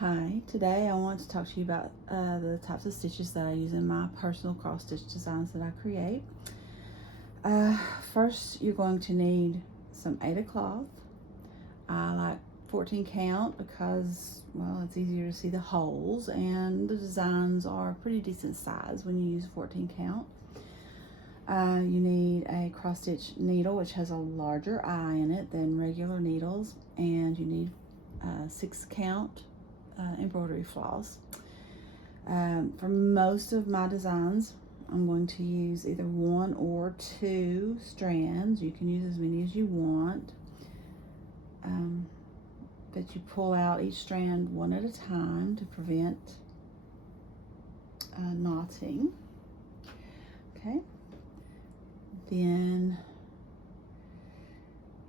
Hi, today I want to talk to you about the types of stitches that I use in my personal cross stitch designs that I create. First, you're going to need some Aida cloth. I like 14 count because, well, it's easier to see the holes and the designs are pretty decent size when you use 14 count. You need a cross stitch needle which has a larger eye in it than regular needles, and you need 6 count embroidery floss. For most of my designs, I'm going to use either 1 or 2 strands. You can use as many as you want, but you pull out each strand one at a time to prevent knotting. Okay, then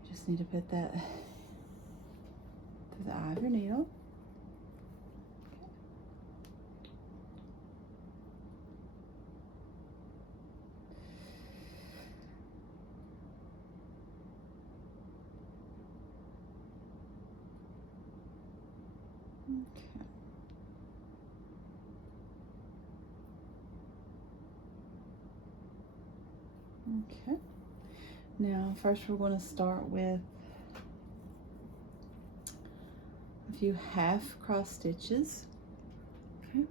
you just need to put that through the eye of your needle. Okay. Now, first we're going to start with a few half cross stitches. Okay.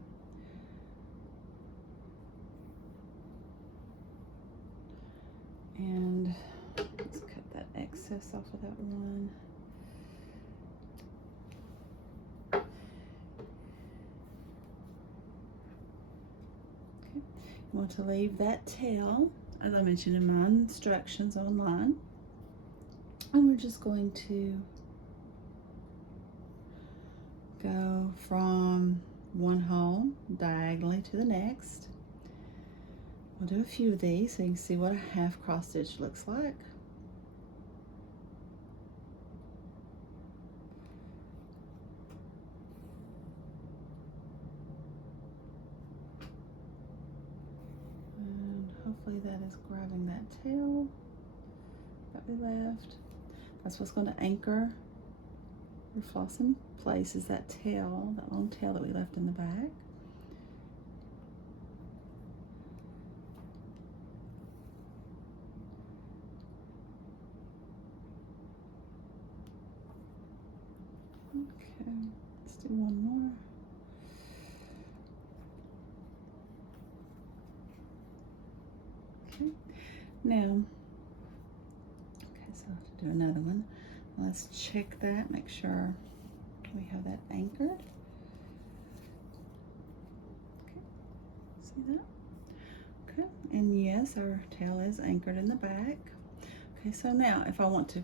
And let's cut that excess off of that one. Okay. You want to leave that tail, as I mentioned in my instructions online. And we're just going to go from one hole diagonally to the next. We'll do a few of these so you can see what a half cross stitch looks like. And hopefully that is grabbing that tail that we left. That's what's going to anchor your floss in place, is that tail, that long tail that we left in the back. Okay, let's do one more. Okay, now, okay, so I have to do another one. Let's check that, make sure we have that anchored. Okay, see that? Okay, and yes, our tail is anchored in the back. Okay, so now if I want to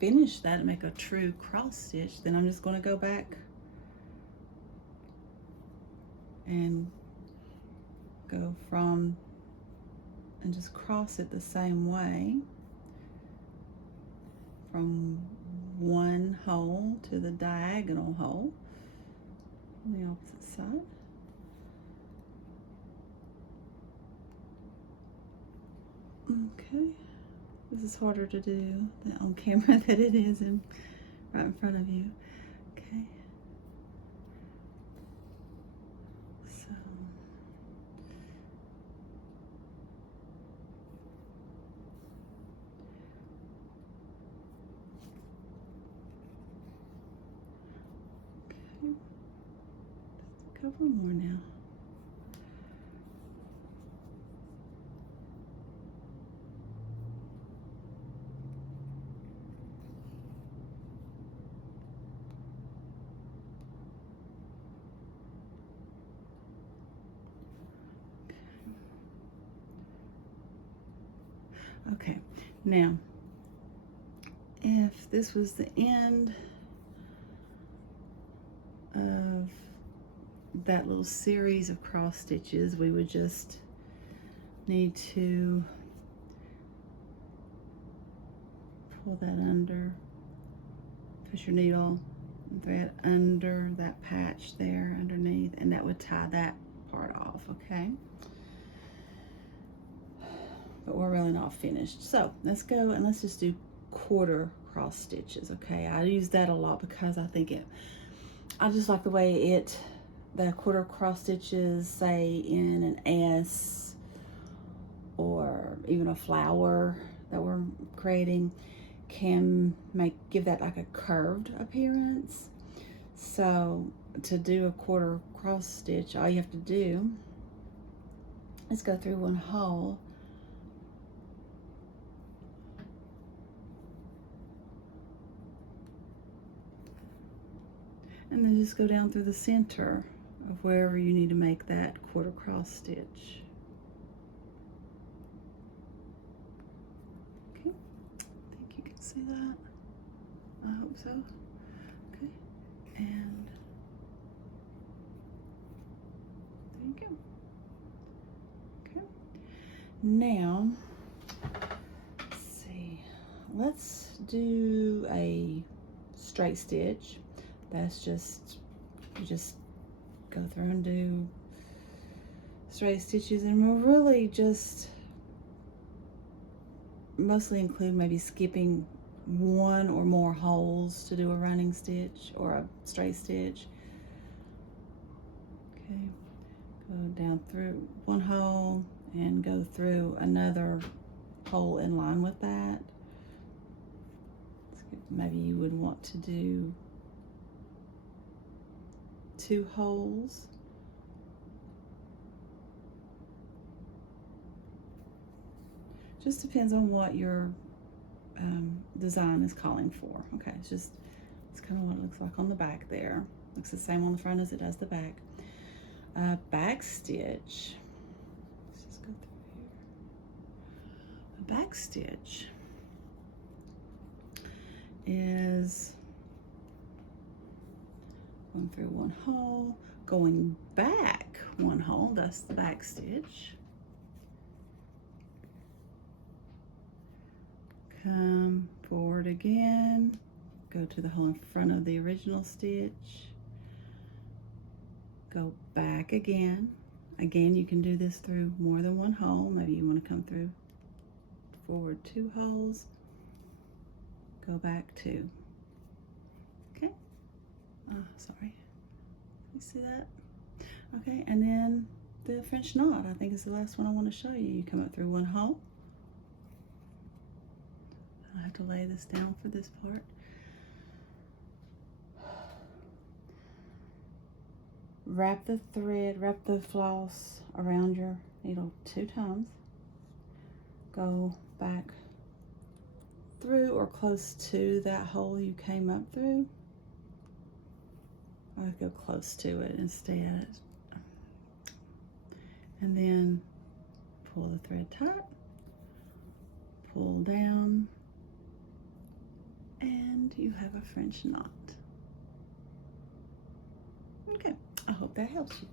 finish that and make a true cross stitch, then I'm just going to go back and go from and just cross it the same way from one hole to the diagonal hole on the opposite side. Okay, this is harder to do on camera than it is right in front of you. Okay, so okay, just a couple more now. Okay, now if this was the end of that little series of cross stitches, we would just need to pull that under, push your needle and thread under that patch there underneath, and that would tie that part off. Okay, but we're really not finished, so let's go and let's just do quarter cross stitches. Okay, I use that a lot because I think it I just like the way the quarter cross stitches, say in an S or even a flower that we're creating, can give that like a curved appearance. So to do a quarter cross stitch, all you have to do is go through one hole and then just go down through the center of wherever you need to make that quarter cross stitch. Okay, I think you can see that. I hope so. Okay, and there you go. Okay, now let's see. Let's do a straight stitch. That's just, you just go through and do straight stitches, and we'll really just mostly include maybe skipping one or more holes to do a running stitch or a straight stitch. Okay, go down through one hole and go through another hole in line with that. Maybe you would want to do 2 holes. Just depends on what your design is calling for. Okay, it's kind of what it looks like on the back there. Looks the same on the front as it does the back. Back stitch. Let's just go through here. A back stitch is going through one hole, going back one hole, that's the back stitch. Come forward again, go to the hole in front of the original stitch, go back again. Again, you can do this through more than one hole. Maybe you want to come through forward 2 holes, go back 2. Okay, sorry, you see that? Okay, and then the French knot, I think, is the last one I want to show you. You come up through one hole. I have to lay this down for this part. Wrap the floss around your needle 2 times. Go back through or close to that hole you came up through. I would go close to it instead. And then pull the thread tight, pull down, and you have a French knot. Okay, I hope that helps you.